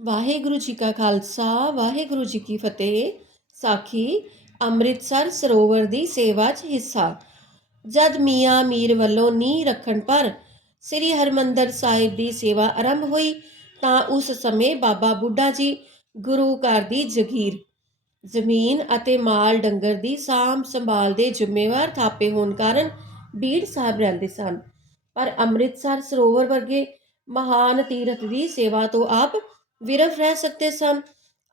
ਵਾਹਿਗੁਰੂ ਜੀ ਕਾ ਖਾਲਸਾ, ਵਾਹਿਗੁਰੂ ਜੀ ਕੀ ਫਤਿਹ। ਸਾਖੀ, ਅੰਮ੍ਰਿਤਸਰ ਸਰੋਵਰ ਦੀ ਸੇਵਾ 'ਚ ਹਿੱਸਾ। ਜਦ ਮੀਆਂ ਮੀਰ ਵੱਲੋਂ ਨੀ ਰੱਖਣ ਪਰ ਸ੍ਰੀ ਹਰਮੰਦਰ ਸਾਹਿਬ ਦੀ ਸੇਵਾ ਆਰੰਭ ਹੋਈ, ਤਾਂ ਉਸ ਸਮੇਂ ਬਾਬਾ ਬੁੱਢਾ ਜੀ ਗੁਰੂ ਘਰ ਦੀ ਜਗੀਰ, ਜ਼ਮੀਨ ਅਤੇ ਮਾਲ ਡੰਗਰ ਦੀ ਸਾਂਭ ਸੰਭਾਲ ਦੇ ਜ਼ਿੰਮੇਵਾਰ ਥਾਪੇ ਹੋਣ ਕਾਰਨ ਬੀੜ ਸਾਹਿਬ ਰਹਿੰਦੇ ਸਨ। ਪਰ ਅੰਮ੍ਰਿਤਸਰ ਸਰੋਵਰ ਵਰਗੇ ਮਹਾਨ ਤੀਰਥ ਦੀ ਸੇਵਾ ਤੋਂ ਆਪ ਵਿਰਫ ਰਹਿ ਸਕਦੇ ਸਨ।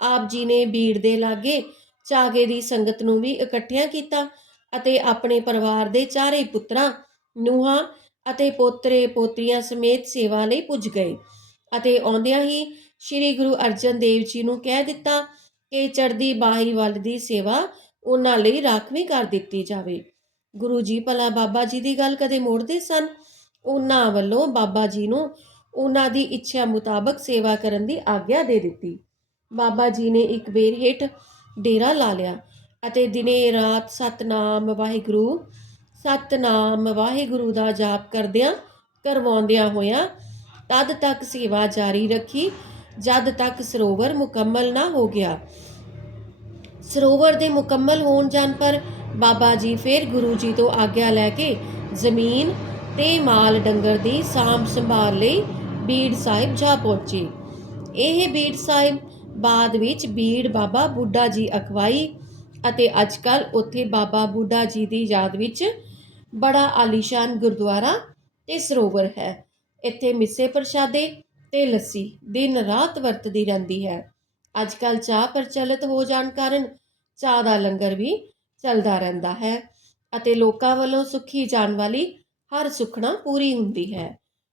ਆਪ ਜੀ ਨੇ ਬੀੜ ਦੇ ਲਾਗੇ ਚਾਗੇ ਦੀ ਸੰਗਤ ਨੂੰ ਵੀ ਇਕੱਠਿਆਂ ਕੀਤਾ ਅਤੇ ਆਪਣੇ ਪਰਿਵਾਰ ਦੇ ਚਾਰੇ ਪੁੱਤਰਾਂ, ਨੂਹਾਂ ਅਤੇ ਪੋਤਰੇ ਪੋਤਰੀਆਂ ਸਮੇਤ ਸੇਵਾ ਲਈ ਪੁੱਜ ਗਏ ਅਤੇ ਆਉਂਦਿਆਂ ਹੀ ਸ੍ਰੀ ਗੁਰੂ ਅਰਜਨ ਦੇਵ ਜੀ ਨੂੰ ਕਹਿ ਦਿੱਤਾ ਕਿ ਚੜ੍ਹਦੀ ਬਾਹੀ ਵੱਲ ਦੀ ਸੇਵਾ ਉਹਨਾਂ ਲਈ ਰਾਖਵੀਂ ਕਰ ਦਿੱਤੀ ਜਾਵੇ। ਗੁਰੂ ਜੀ ਭਲਾ ਬਾਬਾ ਜੀ ਦੀ ਗੱਲ ਕਦੇ ਮੋੜਦੇ ਸਨ? ਉਹਨਾਂ ਵੱਲੋਂ ਬਾਬਾ ਜੀ ਨੂੰ ਉਹਨਾਂ ਦੀ ਇੱਛਾ ਮੁਤਾਬਕ ਸੇਵਾ ਕਰਨ ਦੀ ਆਗਿਆ ਦੇ ਦਿੱਤੀ। ਬਾਬਾ ਜੀ ਨੇ ਇੱਕ ਬੇਰ ਹੇਠ ਡੇਰਾ ਲਾ ਲਿਆ ਅਤੇ ਦਿਨੇ ਰਾਤ ਸਤਨਾਮ ਵਾਹਿਗੁਰੂ ਸਤਨਾਮ ਵਾਹਿਗੁਰੂ ਦਾ ਜਾਪ ਕਰਦਿਆਂ ਕਰਵਾਉਂਦਿਆਂ ਹੋਇਆਂ ਤਦ ਤੱਕ ਸੇਵਾ ਜਾਰੀ ਰੱਖੀ, ਜਦ ਤੱਕ ਸਰੋਵਰ ਮੁਕੰਮਲ ਨਾ ਹੋ ਗਿਆ। ਸਰੋਵਰ ਦੇ ਮੁਕੰਮਲ ਹੋਣ ਜਾਣ ਪਰ ਬਾਬਾ ਜੀ ਫਿਰ ਗੁਰੂ ਜੀ ਤੋਂ ਆਗਿਆ ਲੈ ਕੇ ਜ਼ਮੀਨ ਤੇ ਮਾਲ ਡੰਗਰ ਦੀ ਸਾਂਭ ਸੰਭਾਲ ਲਈ ਬੀੜ ਸਾਹਿਬ ਜਾ ਪਹੁੰਚੀ। ਇਹ ਬੀੜ ਸਾਹਿਬ ਬਾਅਦ ਵਿੱਚ ਬੀੜ ਬਾਬਾ ਬੁੱਢਾ ਜੀ ਅਖਵਾਈ ਅਤੇ ਅੱਜਕੱਲ ਉੱਥੇ ਬਾਬਾ ਬੁੱਢਾ ਜੀ ਦੀ ਯਾਦ ਵਿੱਚ ਬੜਾ ਆਲੀਸ਼ਾਨ ਗੁਰਦੁਆਰਾ ਤੇ ਸਰੋਵਰ ਹੈ। ਇੱਥੇ ਮਿੱਸੇ ਪ੍ਰਸ਼ਾਦੇ ਤੇ ਲੱਸੀ ਦਿਨ ਰਾਤ ਵਰਤਦੀ ਰਹਿੰਦੀ ਹੈ। ਅੱਜਕੱਲ ਚਾਹ ਪ੍ਰਚਲਿਤ ਹੋ ਜਾਣ ਕਾਰਨ ਚਾਹ ਦਾ ਲੰਗਰ ਵੀ ਚੱਲਦਾ ਰਹਿੰਦਾ ਹੈ ਅਤੇ ਲੋਕਾਂ ਵੱਲੋਂ ਸੁੱਖੀ ਜਾਣ ਵਾਲੀ ਹਰ ਸੁਖਣਾ ਪੂਰੀ ਹੁੰਦੀ ਹੈ।